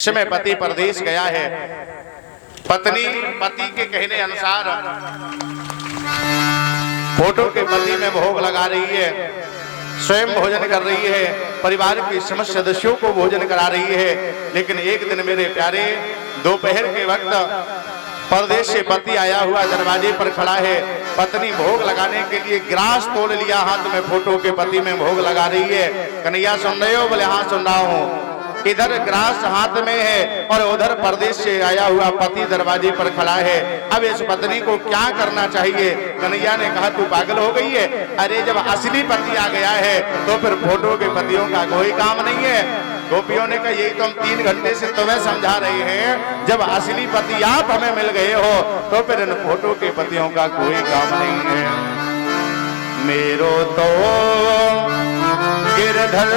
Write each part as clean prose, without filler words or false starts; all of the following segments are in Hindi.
समय पति परदेश गया है, पत्नी पति के कहने अनुसार फोटो के पति में भोग लगा रही है, स्वयं भोजन कर रही है, परिवार के समस्त सदस्यों को भोजन करा रही है। लेकिन एक दिन मेरे प्यारे दोपहर के वक्त परदेश से पति आया हुआ दरवाजे पर खड़ा है। पत्नी भोग लगाने के लिए ग्रास तोड़ लिया हाथ में, फोटो के पति में भोग लगा रही है। कन्हैया सुन रहे हो? बोले हाँ सुन रहा हूँ। इधर ग्रास हाथ में है और उधर परदेश से आया हुआ पति दरवाजे पर खड़ा है। अब इस पत्नी को क्या करना चाहिए? कन्हैया ने कहा तू पागल हो गई है? अरे जब असली पति आ गया है तो फिर फोटो के पतियों का कोई काम नहीं है। गोपियों ने कहा यही तो हम 3 घंटे से तुम्हें समझा रहे हैं, जब असली पति आप हमें मिल गए हो तो फिर इन फोटो के पतियों का कोई काम नहीं है। मेरो तो गिरधर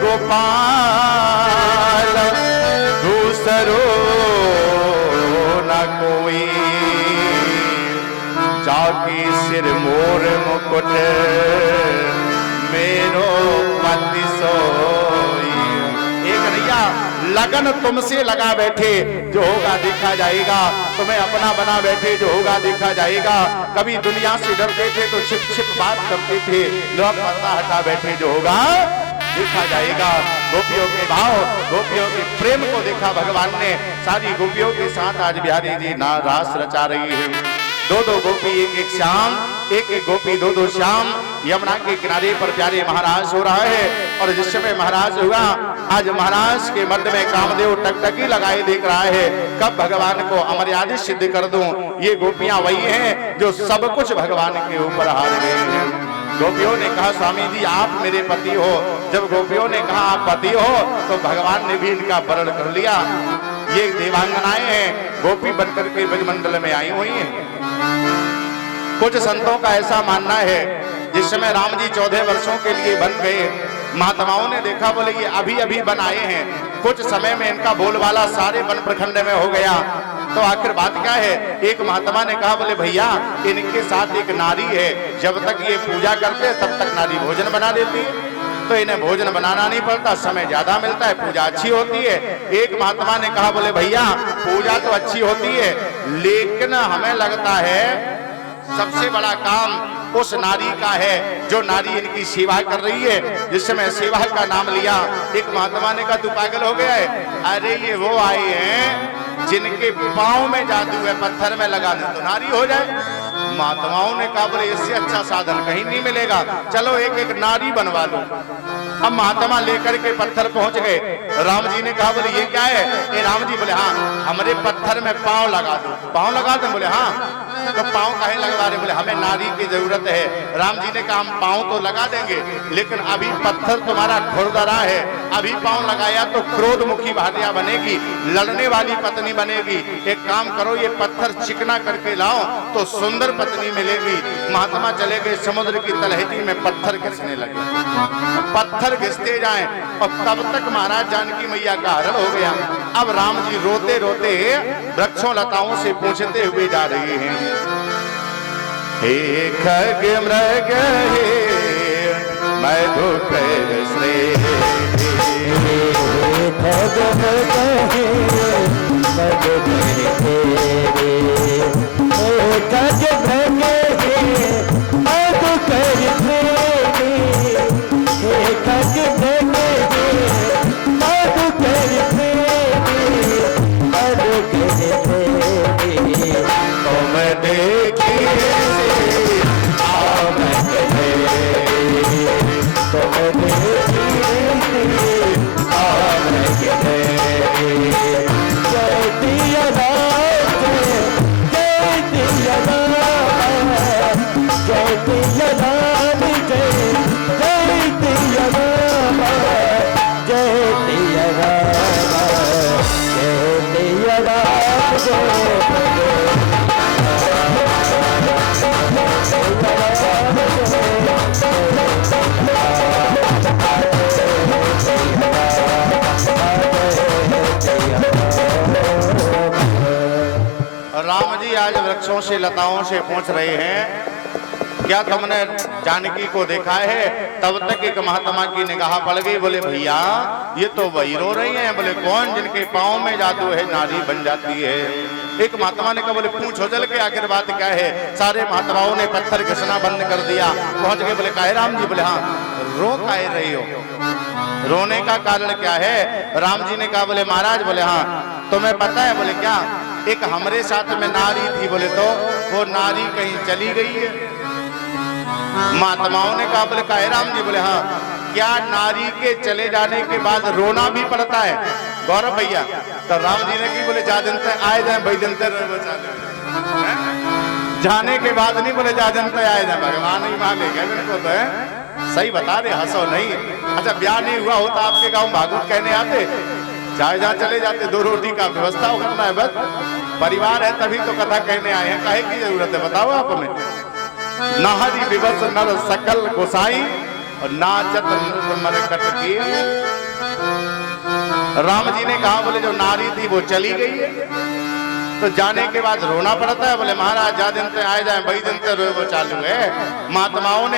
गोपाल दूसरो न कोई, जाकी सिर मोर मुकुट मेरो पति सोई। एक नैया लगन तुमसे लगा बैठे, जो होगा देखा जाएगा। तुम्हें अपना बना बैठे, जो होगा देखा जाएगा। कभी दुनिया से डरते थे तो छिप छिप बात करते थे, लोग पर्दा हटा बैठे, जो होगा देखा जाएगा। गोपियों के भाव, गोपियों के प्रेम को देखा भगवान ने। सारी गोपियों के साथ आज बिहारी जी रास रचा रही है। 2-2 गोपी एक श्याम, एक गोपी 2-2 श्याम। यमुना के किनारे पर प्यारे महाराज हो रहा है। और जिस समय महाराज हुआ, आज महाराज के मध्य में कामदेव टकटकी लगाए देख रहा है, कब भगवान को अमर्यादित सिद्ध कर दूं। ये गोपियां वही हैं जो सब कुछ भगवान के ऊपर हार गए हैं। गोपियों ने कहा स्वामी जी आप मेरे पति हो। जब गोपियों ने कहा आप पति हो तो भगवान ने भी इनका वरण कर लिया। ये देवांगनाएं हैं, गोपी बनकर के ब्रजमंडल में आई हुई हैं। कुछ संतों का ऐसा मानना है, जिस समय राम जी 14 वर्षों के लिए बन गए, महात्माओं ने देखा, बोले ये अभी अभी बन आए हैं, कुछ समय में इनका बोलबाला सारे वन प्रखंड में हो गया, तो आखिर बात क्या है? एक महात्मा ने कहा, बोले भैया इनके साथ एक नारी है, जब तक ये पूजा करते तब तक नारी भोजन बना देती है, तो इन्हें भोजन बनाना नहीं पड़ता, समय ज्यादा मिलता है, पूजा अच्छी होती है। एक महात्मा ने कहा, बोले भैया पूजा तो अच्छी होती है, लेकिन हमें लगता है सबसे बड़ा काम उस नारी का है जो नारी इनकी सेवा कर रही है। जिस समय सेवा का नाम लिया, एक महात्मा ने कहा तू पागल हो गया है? अरे ये वो आए हैं जिनके पांव में जादू है, पत्थर में लगा दे तो नारी हो जाए। महात्माओं ने कहा बोले इससे अच्छा साधन कहीं नहीं मिलेगा, चलो एक एक नारी बनवा लो। अब महात्मा लेकर के पत्थर पहुंच गए। राम जी ने कहा बोले ये क्या है? ये राम जी बोले हाँ हमारे पत्थर में पांव लगा दो। पांव लगा दो? बोले हाँ। तो पांव काहे लगवा रहे? बोले हमें नारी की जरूरत है। राम जी ने कहा हम पांव तो लगा देंगे, लेकिन अभी पत्थर तुम्हारा खुरदरा है, अभी पांव लगाया तो क्रोधमुखी भार्या बनेगी, लड़ने वाली पत्नी बनेगी। एक काम करो ये पत्थर चिकना करके लाओ तो सुंदर पत्नी मिलेगी। महात्मा चले गए, समुद्र की तलहटी में पत्थर घिसने लगे। पत्थर घिसते जाएं और तब तक महाराज जानकी मैया का हरण हो गया। अब राम जी रोते रोते वृक्षों लताओं से पूछते हुए जा रहे हैं, हे खग मृग हे मधुकर श्रेष्ठ, खग मृग हे मधुकर तेरे, हे खग मृग हे मधुकर तेरे, हे खग मृग हे मधुकर तेरे, मधुकर तेरे, तुम देखिए आज वृक्षों से लताओं से पूछ रहे हैं क्या तुमने जानकी को देखा है? तब तक एक महात्मा की निगाह पड़ गई। बोले भैया ये तो वही रो रही हैं। बोले कौन? जिनके पाँव में जादू है नारी बन जाती है। एक महात्मा ने कहा बोले पूछो चल के आखिर बात क्या है। सारे महात्माओं ने पत्थर घिसना बंद कर दिया। पहुंच गए, बोले काहे राम जी? बोले हाँ। रो काहे रही हो? रोने का कारण क्या है? राम जी ने कहा बोले महाराज, बोले हाँ। तुम्हें पता है? बोले क्या? एक हमरे साथ में नारी थी। बोले तो वो नारी कहीं चली गई है। महात्माओं ने कहा बोले काहे राम जी? बोले हाँ। क्या नारी के चले जाने के बाद रोना भी पड़ता है गौरव भैया? तो राम जी ने की बोले जा जनते आए जाए भाई जनते जाने के बाद नहीं, बोले जा जनते आए जाए। भगवान ही मानेगा मेरे को तो है। सही बता रहे, हंसो नहीं। अच्छा ब्याह नहीं हुआ होता आपके गांव भागवत कहने आते? चाहे जहाँ चले जाते, 2 रोटी का व्यवस्था करना है बस। परिवार है तभी तो कथा कहने आए हैं। काहे की जरूरत है बताओ आप हमें। नाहरी विवश नर सकल गोसाई और नाचत नृत्य मरकट की। राम जी ने कहा बोले जो नारी थी वो चली गई है, तो जाने के बाद रोना पड़ता है। बोले महाराज जा दिन से आए जाए, वही दिन से वो चालू है। महात्माओं ने